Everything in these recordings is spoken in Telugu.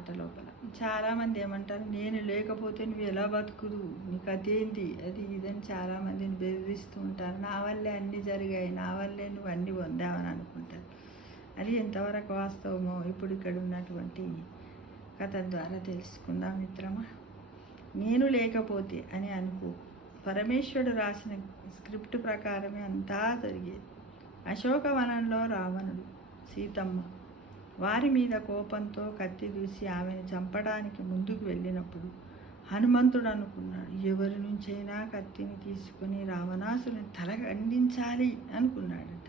మాట లోపల. చాలామంది ఏమంటారు, నేను లేకపోతే నువ్వు ఎలా బతుకుదు, నీకు అదేంటి అది ఇదని చాలామందిని బెదిరిస్తూ ఉంటారు. నా వల్లే అన్నీ జరిగాయి, నా వల్లే నువ్వు అన్నీ పొందావని అనుకుంటారు. అది ఎంతవరకు వాస్తవమో ఇప్పుడు ఇక్కడ ఉన్నటువంటి కథ ద్వారా తెలుసుకుందాం మిత్రమా. నేను లేకపోతే అని అనుకో, పరమేశ్వరుడు రాసిన స్క్రిప్ట్ ప్రకారమే అంతా జరిగేది. అశోకవనంలో రావణుడు, సీతమ్మ వారి మీద కోపంతో కత్తి దూసి ఆమెను చంపడానికి ముందుకు వెళ్ళినప్పుడు హనుమంతుడు అనుకున్నాడు, ఎవరి నుంచైనా కత్తిని తీసుకుని రావణాసుని తల ఖండించాలి అనుకున్నాడట.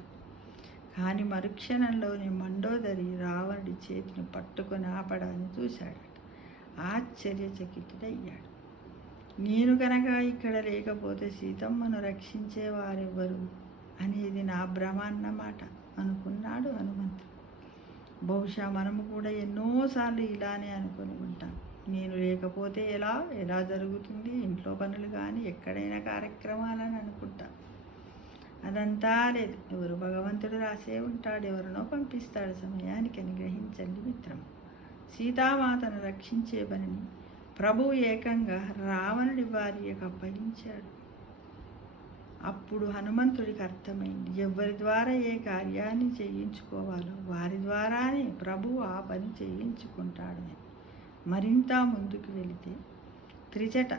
కానీ మరుక్షణంలోనే మండోదరి రావణుడి చేతిని పట్టుకొని ఆపడాన్ని చూశాడట. ఆశ్చర్యచకితుడయ్యాడు. నేను కనుక ఇక్కడ లేకపోతే సీతమ్మను రక్షించేవారెవ్వరు అనేది నా భ్రమ అన్నమాట అనుకున్నాడు హనుమంతుడు. బహుశా మనము కూడా ఎన్నోసార్లు ఇలానే అనుకుని ఉంటాం. నేను లేకపోతే ఎలా జరుగుతుంది, ఇంట్లో పనులు కానీ ఎక్కడైనా కార్యక్రమాలని అనుకుంటాం. అదంతా లేదు, ఎవరు భగవంతుడు రాసే ఉంటాడు, ఎవరినో పంపిస్తాడు సమయానికి అని గ్రహించండి మిత్రం. సీతామాతను రక్షించే పనిని ప్రభువు ఏకంగా రావణుడి భార్యకు అప్పగించాడు. అప్పుడు హనుమంతుడికి అర్థమైంది, ఎవరి ద్వారా ఏ కార్యాన్ని చేయించుకోవాలో వారి ద్వారానే ప్రభువు ఆ పని చేయించుకుంటాడు. మరింత ముందుకు వెళితే త్రిజట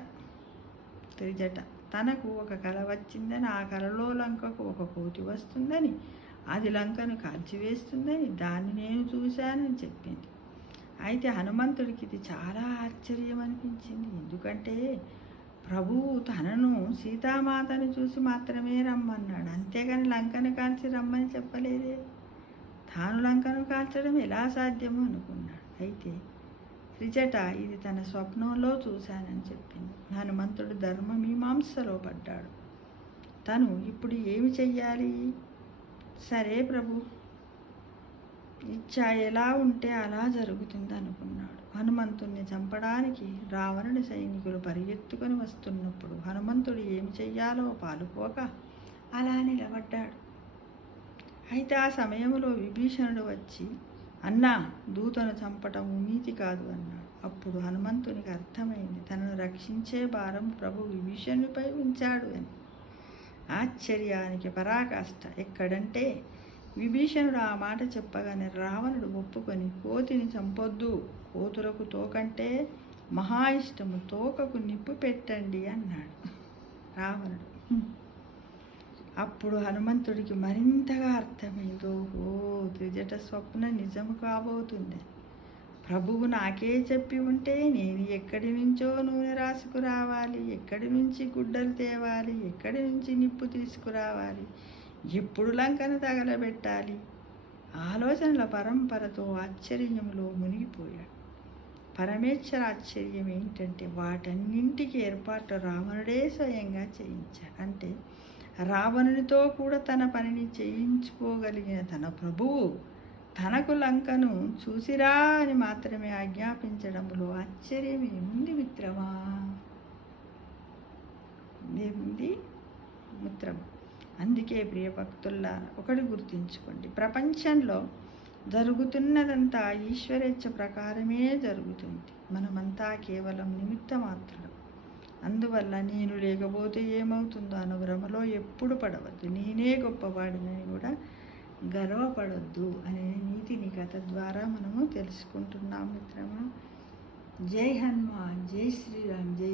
తనకు ఒక కల వచ్చిందని, ఆ కలలో లంకకు ఒక కోతి వస్తుందని, అది లంకను కాల్చివేస్తుందని, దాన్ని నేను చూశానని చెప్పింది. అయితే హనుమంతుడికి ఇది చాలా ఆశ్చర్యం అనిపించింది. ఎందుకంటే ప్రభువు తనను సీతామాతను చూసి మాత్రమే రమ్మన్నాడు, అంతేగాని లంకను కాల్చి రమ్మని చెప్పలేదే. తాను లంకను కాల్చడం ఎలా సాధ్యమో అనుకున్నాడు. అయితే త్రిజట ఇది తన స్వప్నంలో చూశానని చెప్పింది. హనుమంతుడు ధర్మమీమాంసలో పడ్డాడు. తను ఇప్పుడు ఏమి చెయ్యాలి? సరే ప్రభు ఇచ్చా, ఎలా ఉంటే అలా జరుగుతుంది అనుకున్నాడు. హనుమంతుణ్ణి చంపడానికి రావణుడి సైనికులు పరిగెత్తుకొని వస్తున్నప్పుడు హనుమంతుడు ఏమి చెయ్యాలో పాలుపోక అలా నిలబడ్డాడు. అయితే ఆ సమయంలో విభీషణుడు వచ్చి, అన్నా, దూతను చంపటం నీతి కాదు అన్నాడు. అప్పుడు హనుమంతునికి అర్థమైంది, తనను రక్షించే భారం ప్రభు విభీషణుడిపై ఉంచాడు అని. ఆశ్చర్యానికి పరాకాష్ట ఎక్కడంటే, విభీషణుడు ఆ మాట చెప్పగానే రావణుడు ఒప్పుకొని, కోతిని చంపొద్దు, కోతులకు తోకంటే మహా ఇష్టము, తోకకు నిప్పు పెట్టండి అన్నాడు రావణుడు. అప్పుడు హనుమంతుడికి మరింతగా అర్థమైంది, ఓహో, త్రిజట స్వప్న నిజము కాబోతుంది. ప్రభువు నాకే చెప్పి ఉంటే నేను ఎక్కడి నుంచో నూనె రాసుకురావాలి, ఎక్కడి నుంచి గుడ్డలు తేవాలి, ఎక్కడి నుంచి నిప్పు తీసుకురావాలి, ఎప్పుడు లంకను తగలబెట్టాలి, ఆలోచనల పరంపరతో ఆశ్చర్యంలో మునిగిపోయాడు. పరమేశ్వర ఆశ్చర్యం ఏంటంటే, వాటన్నింటికి ఏర్పాటు రావణుడే స్వయంగా చేయించాడు. అంటే రావణునితో కూడా తన పనిని చేయించుకోగలిగిన తన ప్రభువు తనకు లంకను చూసిరా అని మాత్రమే ఆజ్ఞాపించడంలో ఆశ్చర్యం ఏముంది మిత్రమా? ఏముంది మిత్రమా? అందుకే ప్రియ భక్తుల్లారా, ఒకటి గుర్తుంచుకోండి, ప్రపంచంలో జరుగుతున్నదంతా ఈశ్వరేచ్ఛ ప్రకారమే జరుగుతుంది. మనమంతా కేవలం నిమిత్త మాత్రం. అందువల్ల నేను లేకపోతే ఏమవుతుందో అన్న భ్రమలో ఎప్పుడు పడవద్దు. నేనే గొప్పవాడినని కూడా గర్వపడొద్దు అనే నీతిని కథ ద్వారా మనము తెలుసుకుంటున్నాం మిత్రమా. జై హనుమాన్, జై శ్రీరామ్, జై